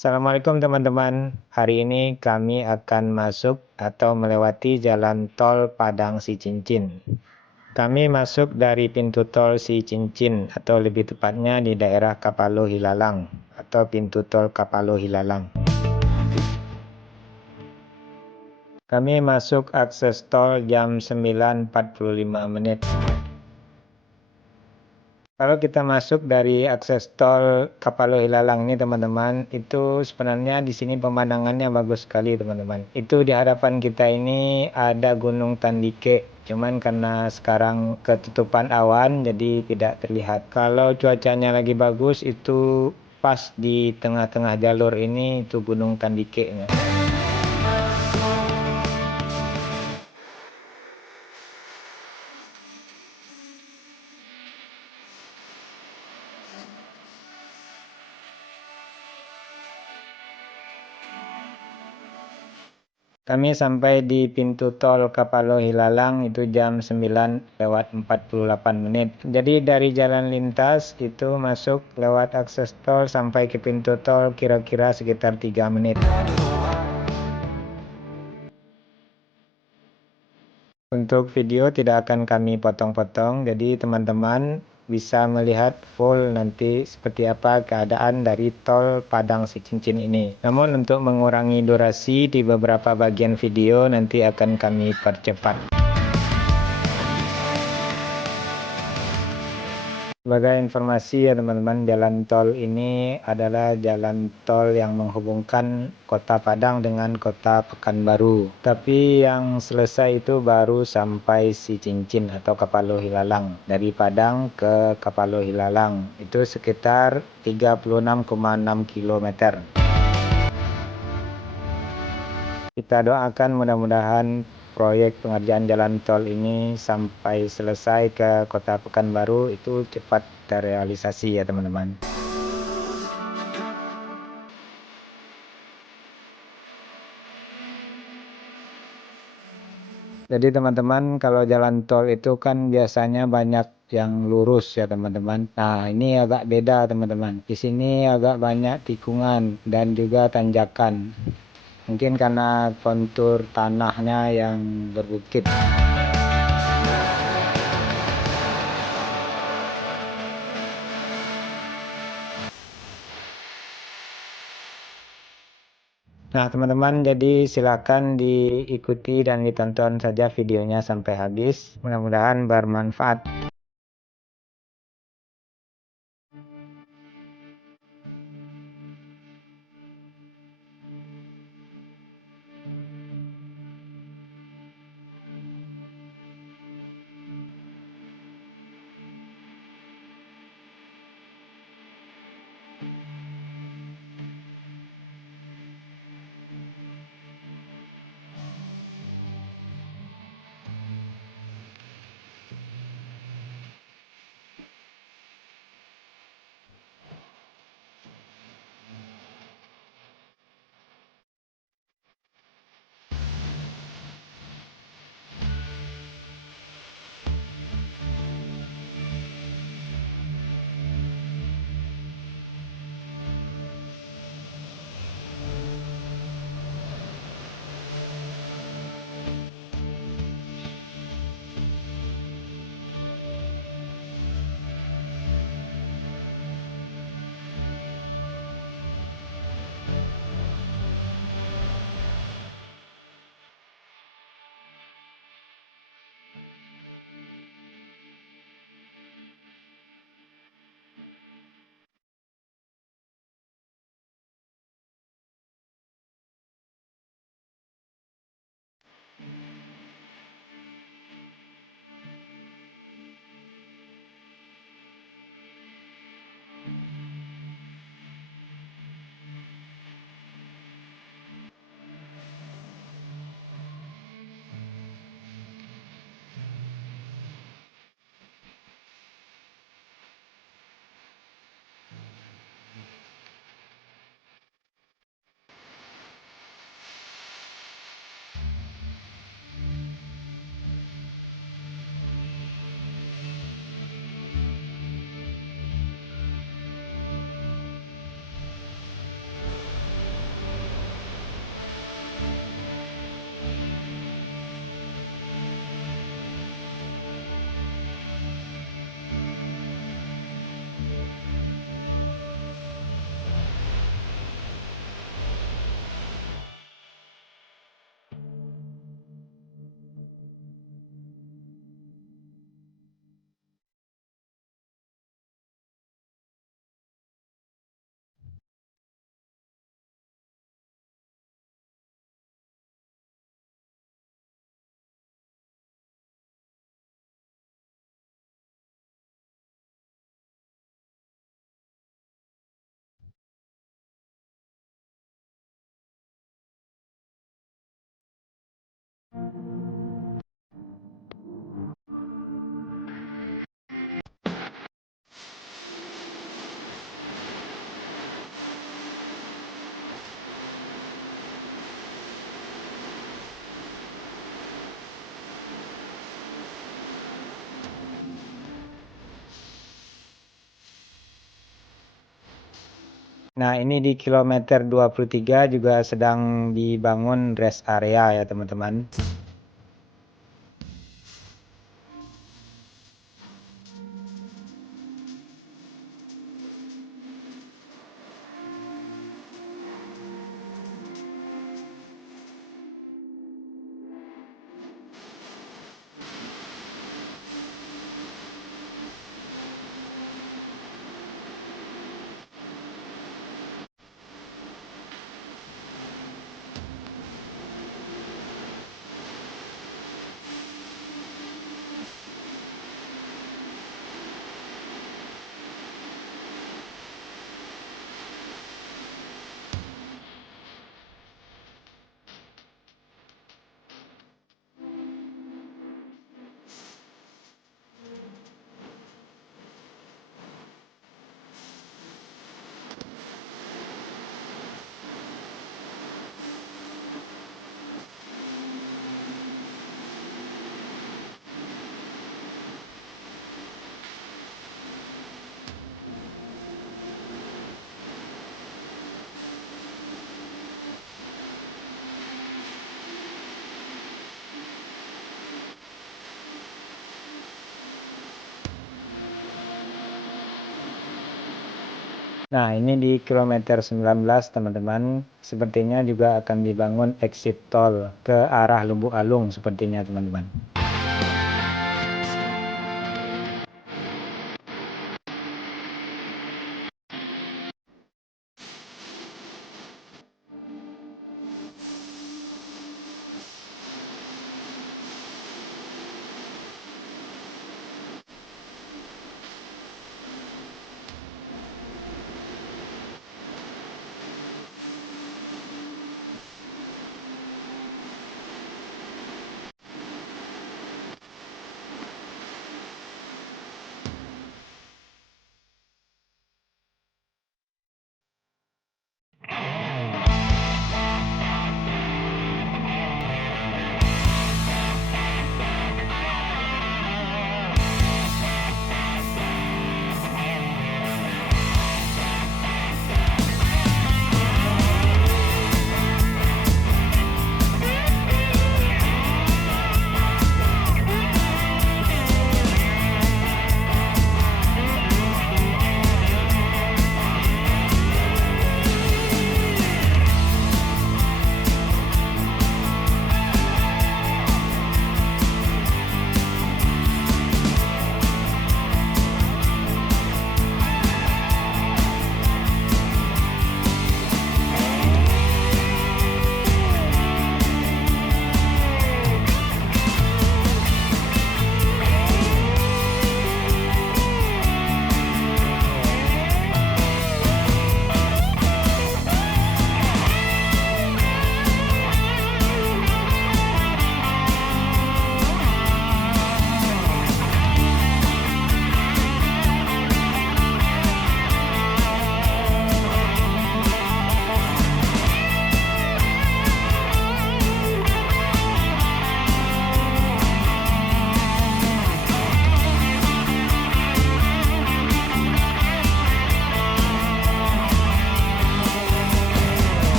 Assalamualaikum teman-teman. Hari ini kami akan masuk atau melewati jalan Tol Padang-Sicincin. Kami masuk dari pintu tol Sicincin atau lebih tepatnya di daerah Kapalo Hilalang atau pintu tol Kapalo Hilalang. Kami masuk akses tol jam 9.45 menit. Kalau kita masuk dari akses tol Kapalo Hilalang ini teman-teman, itu sebenarnya di sini pemandangannya bagus sekali teman-teman. Itu di hadapan kita ini ada Gunung Tandike. Cuman karena sekarang ketutupan awan jadi tidak terlihat. Kalau cuacanya lagi bagus itu pas di tengah-tengah jalur ini itu Gunung Tandike. Kami sampai di pintu tol Kapalo Hilalang itu jam 9.48 menit. Jadi dari jalan lintas itu masuk lewat akses tol sampai ke pintu tol kira-kira sekitar 3 menit. Untuk video tidak akan kami potong-potong, jadi teman-teman bisa melihat full nanti seperti apa keadaan dari Tol Padang-Sicincin ini. Namun untuk mengurangi durasi di beberapa bagian video nanti akan kami percepat. Sebagai informasi ya teman-teman, jalan tol ini adalah jalan tol yang menghubungkan Kota Padang dengan Kota Pekanbaru. Tapi yang selesai itu baru sampai Sicincin atau Kapalo Hilalang. Dari Padang ke Kapalo Hilalang itu sekitar 36,6 km. Kita doakan mudah-mudahan proyek pengerjaan jalan tol ini sampai selesai ke Kota Pekanbaru itu cepat terrealisasi ya teman-teman. Jadi teman-teman, kalau jalan tol itu kan biasanya banyak yang lurus ya teman-teman. Nah, ini agak beda teman-teman. Di sini agak banyak tikungan dan juga tanjakan. Mungkin karena kontur tanahnya yang berbukit. Nah teman-teman, jadi silakan diikuti dan ditonton saja videonya sampai habis. Mudah-mudahan bermanfaat. Nah, ini di kilometer 23 juga sedang dibangun rest area ya, teman-teman. Nah, ini di kilometer 19, teman-teman. Sepertinya juga akan dibangun exit tol ke arah Lubuk Alung sepertinya, teman-teman.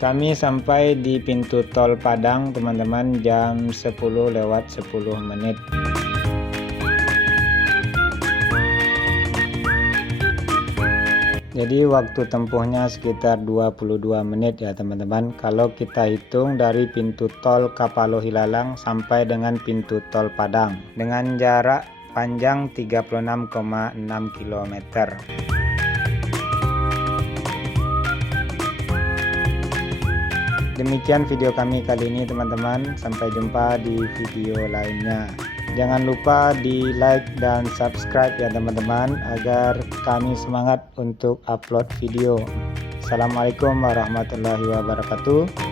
Kami sampai di pintu tol Padang teman-teman jam 10:10. Jadi waktu tempuhnya sekitar 22 menit ya teman-teman. Kalau kita hitung dari pintu tol Kapalohilalang sampai dengan pintu tol Padang dengan jarak panjang 36,6 km. Demikian video kami kali ini teman-teman. Sampai jumpa di video lainnya. Jangan lupa di like dan subscribe ya teman-teman, agar kami semangat untuk upload video. Assalamualaikum warahmatullahi wabarakatuh.